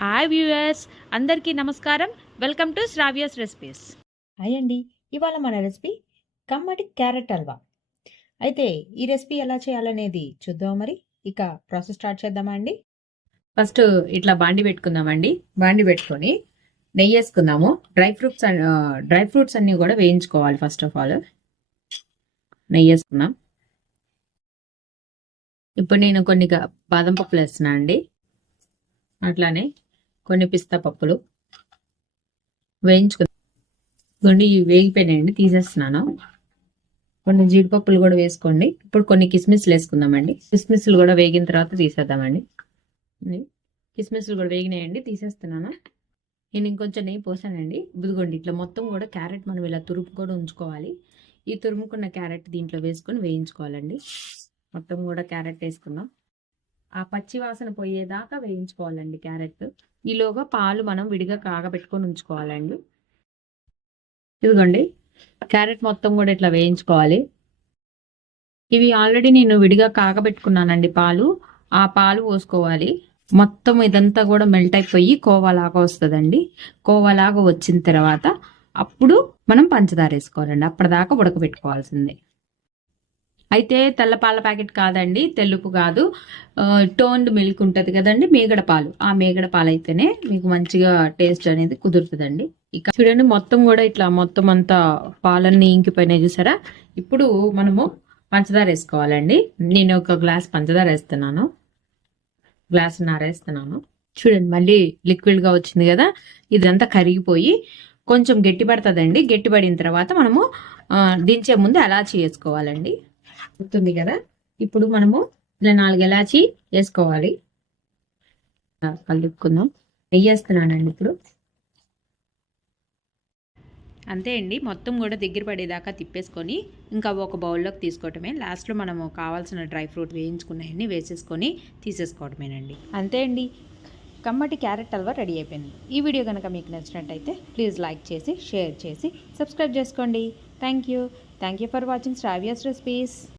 Hi viewers అందరికీ నమస్కారం. Welcome to Sravya's recipes. Hi అండి. ఇవాళ మన రెసిపీ కమ్మటి క్యారెట్ హల్వా. అయితే ఈ రెసిపీ ఎలా చేయాలనేది చూద్దాం మరి? ఇక ప్రాసెస్ స్టార్ట్ చేద్దామా అండి? ఫస్ట్ ఇట్లా బాండి పెట్టుకుందామండి. బాండి పెట్టుకొని నెయ్యి వేసుకుందాము. డ్రై ఫ్రూట్స్ డ్రై ఫ్రూట్స్ అన్ని కూడా వేయించుకోవాలి ఫస్ట్ ఆఫ్ ఆల్. నెయ్యి వేసుకుందాం. ఇప్పుడు నేను కొన్ని గ- బాదం పప్పులు వేస్తున్నా అండి. అట్లానే కొన్ని పిస్తా పప్పులు వేయించుకుందాం. కొన్ని ఇవి వేగిపోయినాయండి తీసేస్తున్నాను. కొన్ని జీడిపప్పులు కూడా వేసుకోండి. ఇప్పుడు కొన్ని కిస్మిస్లు వేసుకుందామండి. కిస్మిస్లు కూడా వేగిన తర్వాత తీసేద్దామండి. కిస్మిస్లు కూడా వేగినాయండి తీసేస్తున్నాను. నేను ఇంకొంచెం నెయ్యి పోసానండి. ఇదిగోండి ఇట్లా మొత్తం కూడా క్యారెట్ మనం ఇలా తురుపు కూడా ఉంచుకోవాలి. ఈ తురుముకున్న క్యారెట్ దీంట్లో వేసుకొని వేయించుకోవాలండి. మొత్తం కూడా క్యారెట్ వేసుకుందాం. ఆ పచ్చి వాసన పోయేదాకా వేయించుకోవాలండి క్యారెట్. ఈలోగా పాలు మనం విడిగా కాగబెట్టుకొని ఉంచుకోవాలండి. ఇదిగోండి క్యారెట్ మొత్తం కూడా ఇట్లా వేయించుకోవాలి. ఇవి ఆల్రెడీ నేను విడిగా కాగబెట్టుకున్నానండి పాలు. ఆ పాలు పోసుకోవాలి. మొత్తం ఇదంతా కూడా మెల్ట్ అయిపోయి కోవాలాగా వస్తుందండి. కోవాలాగా వచ్చిన తర్వాత అప్పుడు మనం పంచదార వేసుకోవాలండి. అప్పటిదాకా ఉడకబెట్టుకోవాల్సిందే. అయితే తెల్ల పాల ప్యాకెట్ కాదండి తెలుపు కాదు. టోన్డ్ మిల్క్ ఉంటుంది కదండి మేగడ పాలు. ఆ మేగడ పాలు అయితేనే మీకు మంచిగా టేస్ట్ అనేది కుదురుతుందండి. ఇక చూడండి మొత్తం కూడా ఇట్లా మొత్తం అంతా పాలన్నీ ఇంకిపోయినాయి చూసారా? ఇప్పుడు మనము పంచదార వేసుకోవాలండి. నేను ఒక గ్లాస్ పంచదార వేస్తున్నాను. గ్లాస్ నారేస్తున్నాను చూడండి మళ్ళీ లిక్విడ్గా వచ్చింది కదా ఇదంతా కరిగిపోయి కొంచెం గట్టి పడుతుందండి గట్టి పడిన తర్వాత మనము దించే ముందు అలాచి వేసుకోవాలండి. గుర్తుంది కదా? ఇప్పుడు మనము ఇలా నాలుగు ఎలాచి వేసుకోవాలి. కలుపుకుందాం. నెయ్యి వేస్తున్నానండి ఇప్పుడు. అంతే అండి. మొత్తం కూడా దగ్గర పడేదాకా తిప్పేసుకొని ఇంకా ఒక బౌల్లోకి తీసుకోవటమే. లాస్ట్లో మనము కావాల్సిన డ్రై ఫ్రూట్ వేయించుకున్నాయన్ని వేసేసుకొని తీసేసుకోవటమేనండి. అంతే అండి. కమ్మటి క్యారెట్ హల్వా రెడీ అయిపోయింది. ఈ వీడియో కనుక మీకు నచ్చినట్టయితే ప్లీజ్ లైక్ చేసి షేర్ చేసి సబ్స్క్రైబ్ చేసుకోండి. Thank you. Thank you for watching Sravya's recipes.